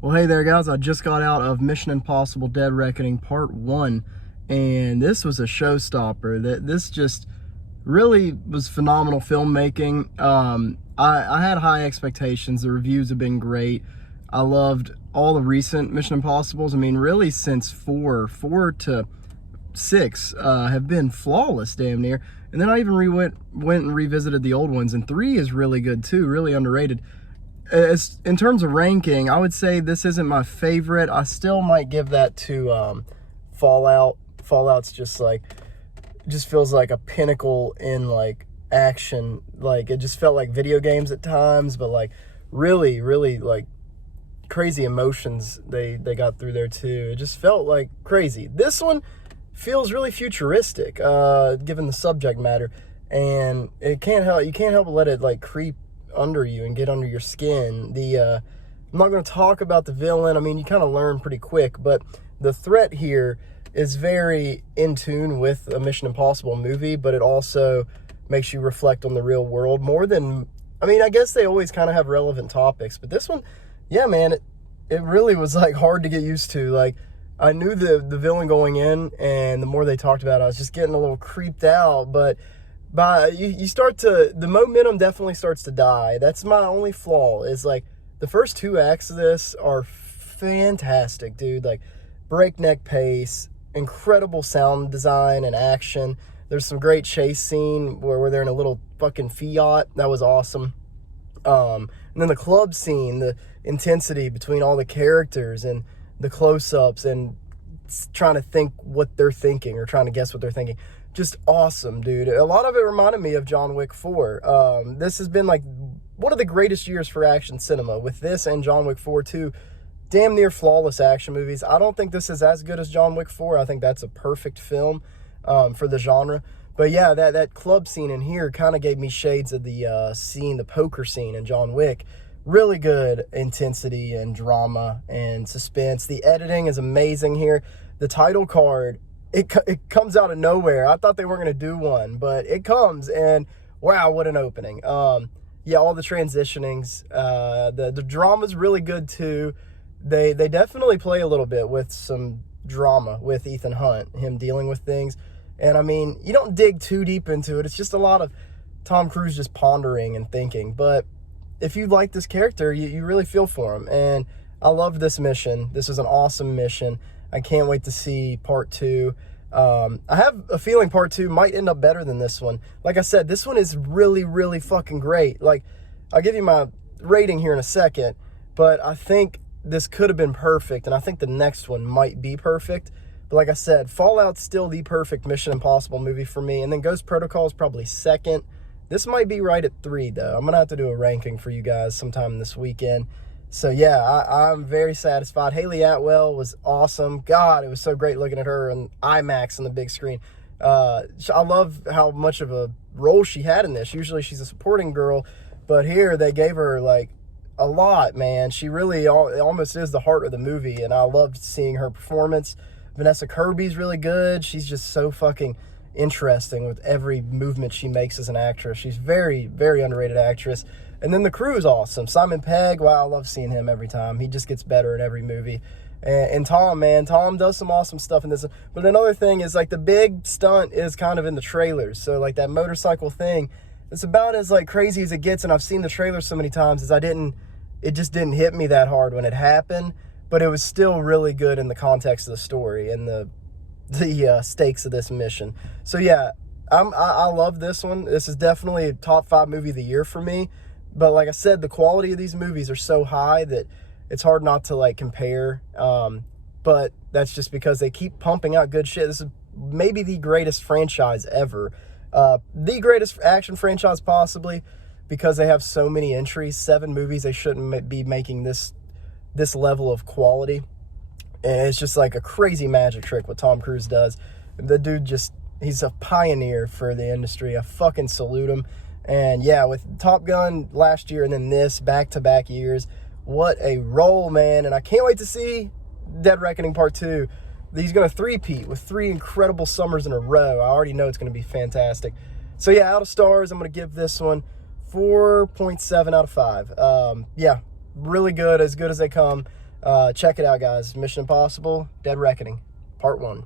Well, hey there, guys. I just got out of Mission Impossible Dead Reckoning Part 1, and this was a showstopper. This just really was phenomenal filmmaking. I had high expectations. The reviews have been great. I loved all the recent Mission Impossibles. I mean, really since 4 to 6 have been flawless, damn near. And then I even went and revisited the old ones, and 3 is really good too, really underrated. As in terms of ranking, I would say this isn't my favorite. I still might give that to Fallout. Fallout's just feels like a pinnacle in like action. Like it just felt like video games at times, but like really like crazy emotions they got through there too. It just felt like crazy. This one feels really futuristic, given the subject matter, and you can't help but let it like creep under you and get under your skin. I'm not going to talk about the villain. I mean, you kind of learn pretty quick, but the threat here is very in tune with a Mission Impossible movie, but it also makes you reflect on the real world more than, I mean, I guess they always kind of have relevant topics, but this one, yeah, man, it really was like hard to get used to. Like, I knew the villain going in, and the more they talked about it, I was just getting a little creeped out, but you start to, the momentum definitely starts to die. That's my only flaw, is like the first 2 acts of this are fantastic, dude. Like breakneck pace, incredible sound design and action. There's some great chase scene where they're in a little fucking Fiat. That was awesome. And then the club scene, the intensity between all the characters and the close-ups and trying to think what they're thinking or trying to guess what they're thinking. Just awesome, dude. A lot of it reminded me of John Wick 4. This has been like one of the greatest years for action cinema, with this and John Wick 4 too. Damn near flawless action movies. I don't think this is as good as John Wick 4. I think that's a perfect film for the genre. But yeah, that club scene in here kind of gave me shades of the poker scene in John Wick. Really good intensity and drama and suspense. The editing is amazing here. The title card, it comes out of nowhere. I thought they weren't going to do one, but it comes, and wow, what an opening. Yeah, all the transitionings. The drama's really good too. They definitely play a little bit with some drama with Ethan Hunt, him dealing with things. And I mean, you don't dig too deep into it. It's just a lot of Tom Cruise just pondering and thinking. But if you like this character, you really feel for him. And I loved this mission. This is an awesome mission. I can't wait to see part 2. I have a feeling part 2 might end up better than this one. Like I said, this one is really fucking great. Like, I'll give you my rating here in a second, but I think this could have been perfect, and I think the next one might be perfect. But like I said, Fallout's still the perfect Mission Impossible movie for me, and then Ghost Protocol is probably second. This might be right at 3, though. I'm going to have to do a ranking for you guys sometime this weekend. So, yeah, I'm very satisfied. Haley Atwell was awesome. God, it was so great looking at her on IMAX on the big screen. I love how much of a role she had in this. Usually she's a supporting girl, but here they gave her, like, a lot, man. She really almost is the heart of the movie, and I loved seeing her performance. Vanessa Kirby's really good. She's just so fucking interesting with every movement she makes as an actress. She's very underrated actress. And then the crew is awesome. Simon Pegg, wow, I love seeing him every time. He just gets better in every movie. And Tom, man, Tom does some awesome stuff in this. But another thing is, like, the big stunt is kind of in the trailers. So, like, that motorcycle thing, it's about as, like, crazy as it gets. And I've seen the trailer so many times it just didn't hit me that hard when it happened. But it was still really good in the context of the story and the stakes of this mission. So, yeah, I love this one. This is definitely a top 5 movie of the year for me. But like I said, the quality of these movies are so high that it's hard not to, like, compare. But that's just because they keep pumping out good shit. This is maybe the greatest franchise ever. The greatest action franchise possibly, because they have so many entries. 7 movies. They shouldn't be making this level of quality. And it's just like a crazy magic trick what Tom Cruise does. The dude he's a pioneer for the industry. I fucking salute him. And yeah, with Top Gun last year and then this, back-to-back years, what a role, man. And I can't wait to see Dead Reckoning Part 2. He's going to three-peat with 3 incredible summers in a row. I already know it's going to be fantastic. So yeah, out of stars, I'm going to give this one 4.7 out of 5. Yeah, really good as they come. Check it out, guys. Mission Impossible Dead Reckoning Part 1.